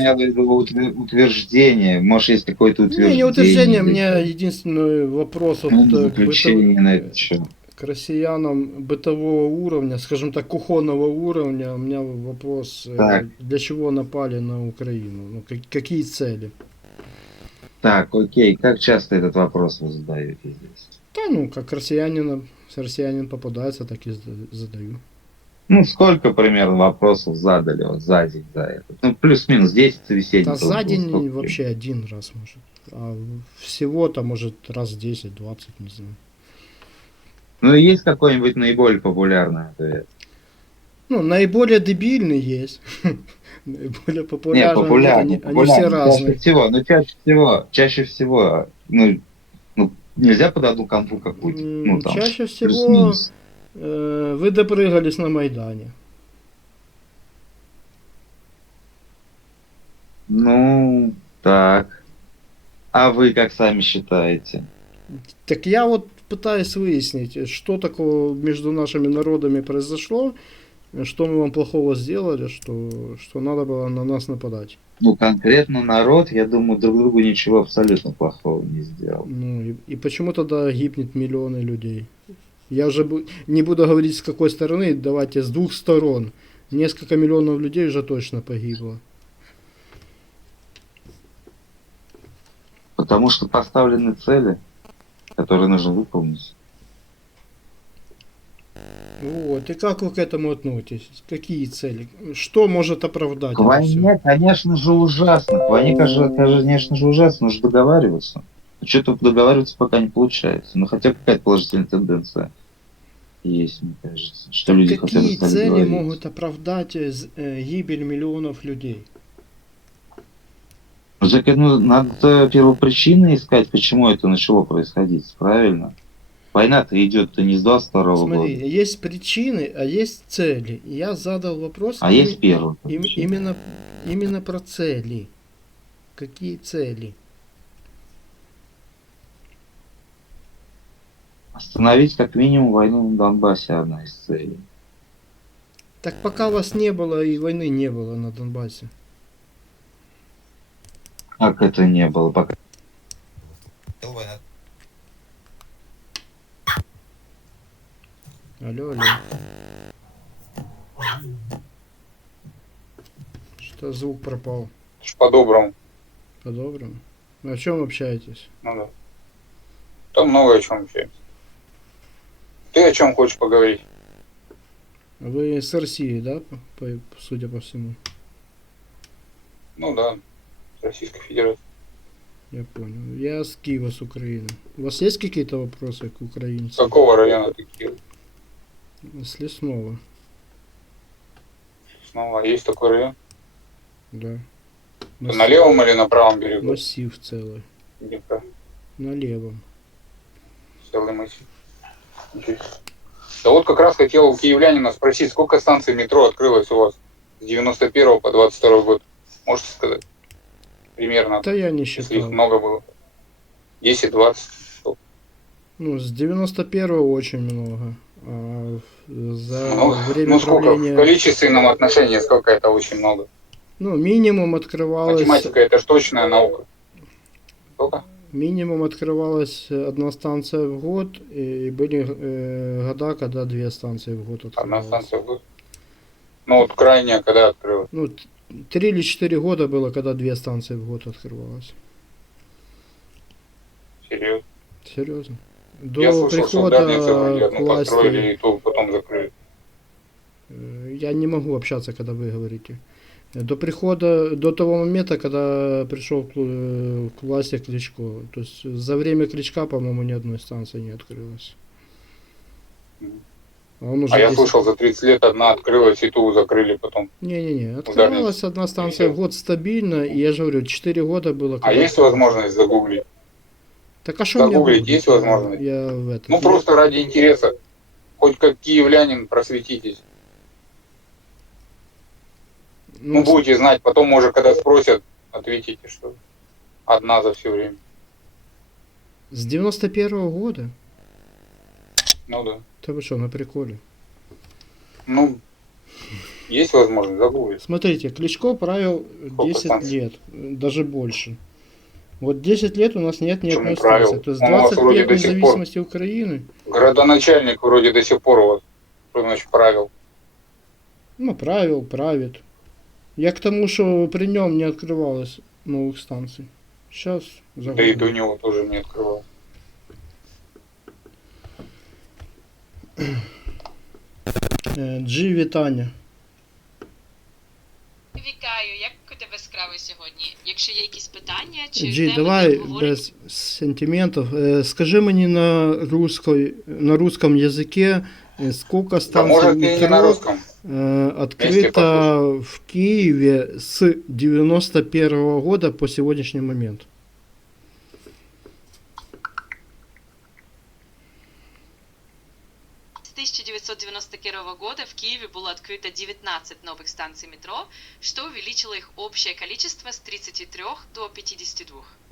Я имею в виду утвер- утверждение. Может, есть какое-то утверждение. Не, не утверждение, у меня единственный вопрос вот, Ну, э, к, бытов- к россиянам бытового уровня, скажем так, кухонного уровня. У меня вопрос, э, Так. для чего напали на Украину? Ну, как- какие цели? Так, окей. Как часто этот вопрос вы задаете здесь? Да, ну, как россиянин, россиянин попадается, так и зада- задаю. Ну, сколько примерно вопросов задали вот за день за это? Ну, плюс-минус 10 Да собеседников. за было, день сколько вообще один раз, может. А всего-то, может, раз 10-20, не знаю. Ну, есть какой-нибудь наиболее популярный ответ? Ну, наиболее дебильный есть. Наиболее популярный. популярный, Они, они все популярный. разные. Чаще всего, ну, чаще всего, чаще всего, ну, ну нельзя под одну конфу какую-то, ну, там, Чаще всего плюс-минус. Вы допрыгались на Майдане. Ну, так. А вы как сами считаете? Так я вот пытаюсь выяснить, что такого между нашими народами произошло, что мы вам плохого сделали, что, что надо было на нас нападать. Ну, конкретно народ, я думаю, друг другу ничего абсолютно плохого не сделал. Ну и, и почему тогда гибнет миллионы людей? Я уже не буду говорить с какой стороны, давайте с двух сторон. Несколько миллионов людей уже точно погибло. Потому что поставлены цели, которые нужно выполнить. Вот, и как вы к этому относитесь? Какие цели? Что может оправдать К войне, конечно же, ужасно. К войне, конечно, же, ужасно. Нужно договариваться. Что-то договариваться пока не получается. Но хотя какая-то положительная тенденция есть, мне кажется. Что люди Какие стали цели говорить. могут оправдать э, э, гибель миллионов людей? Так, ну, надо первопричины искать, почему это начало происходить, правильно? Война-то идет-то не с 22 года, Смотри, есть причины, а есть цели. Я задал вопрос а ими- есть первая им- именно, именно про цели. Какие цели? Остановить как минимум войну на Донбассе одна из целей. Так пока вас не было и войны не было на Донбассе. Как это не было, пока Алло, алло. Что звук пропал? Ж По-доброму. По-доброму. О чем общаетесь? Ну да. Там много о чем общаемся. Ты о чем хочешь поговорить? Вы с России, да, по- судя по всему? Ну да, с Российской Федерации. Я понял. Я с Киева, с Украины. У вас есть какие-то вопросы к украинцам? какого района ты Киев? С Лесного, Снова есть такой район? да. Это на левом или на правом берегу? Массив целый. Днепра. На левом. Целый массив. Да вот как раз хотел у киевлянина спросить, сколько станций метро открылось у вас с 91 по 22 год? Можете сказать? Примерно, Да я не если их считал. много было. 10-20. Ну, с 91-го очень много. А за Ну, время ну сколько в правления... количественном отношении, сколько это очень много. Ну, минимум открывалось... Математика это ж точная наука. Сколько? Минимум открывалась одна станция в год, и были э, года, когда две станции в год Одна открывалась. станция в год. Ну вот крайняя, когда открылась. Ну, три или четыре года было, когда две станции в год открывалось. Серьезно. Серьезно. До Я слышал, что в прихода к построили власти... и ту потом закрыли. э, Я не могу общаться, когда вы говорите. До прихода, до того момента, когда пришел к, э, к власти Кличко. То есть за время Кличка, по-моему, ни одной станции не открылось. А он уже А я 10 слышал, за 30 лет одна открылась и ту закрыли потом. Не-не-не, открывалась одна станция в год стабильно, и я же говорю, 4 года было. А есть возможность загуглить? Так а что загуглить есть возможность? Я в это. Ну просто ради интереса. Хоть как киевлянин просветитесь. Ну, будете знать, потом, может, когда спросят, ответите, что одна за все время. С 91 года? Ну да. Да вы что, на приколе? Ну, Есть возможность загуглить. Смотрите, Кличко правил Сколько 10 станций? лет, даже больше. Вот 10 лет у нас нет ни Почему одной правил? станции. То есть Он у вас 20 вроде лет до сих пор. независимости Украины. Городоначальник вроде до сих пор у вас, что значит правил. Ну, правил, правит. Я к тому, что при нем не открывалось новых станций. Сейчас Да и до него тоже не открывал. Джи вітання. Вітаю, як у тебе справи сьогодні? Якщо є якісь питання чи Джи, теми давай для обговорення, без сентиментов. Э, Скажи мне на русской, на русском языке, э, сколько А станций может и не на метро русском. Э, открыто в Киеве с 91 года по сегодняшний момент? С 1991 года в Киеве было открыто 19 новых станций метро, что увеличило их общее количество с 33 до 52.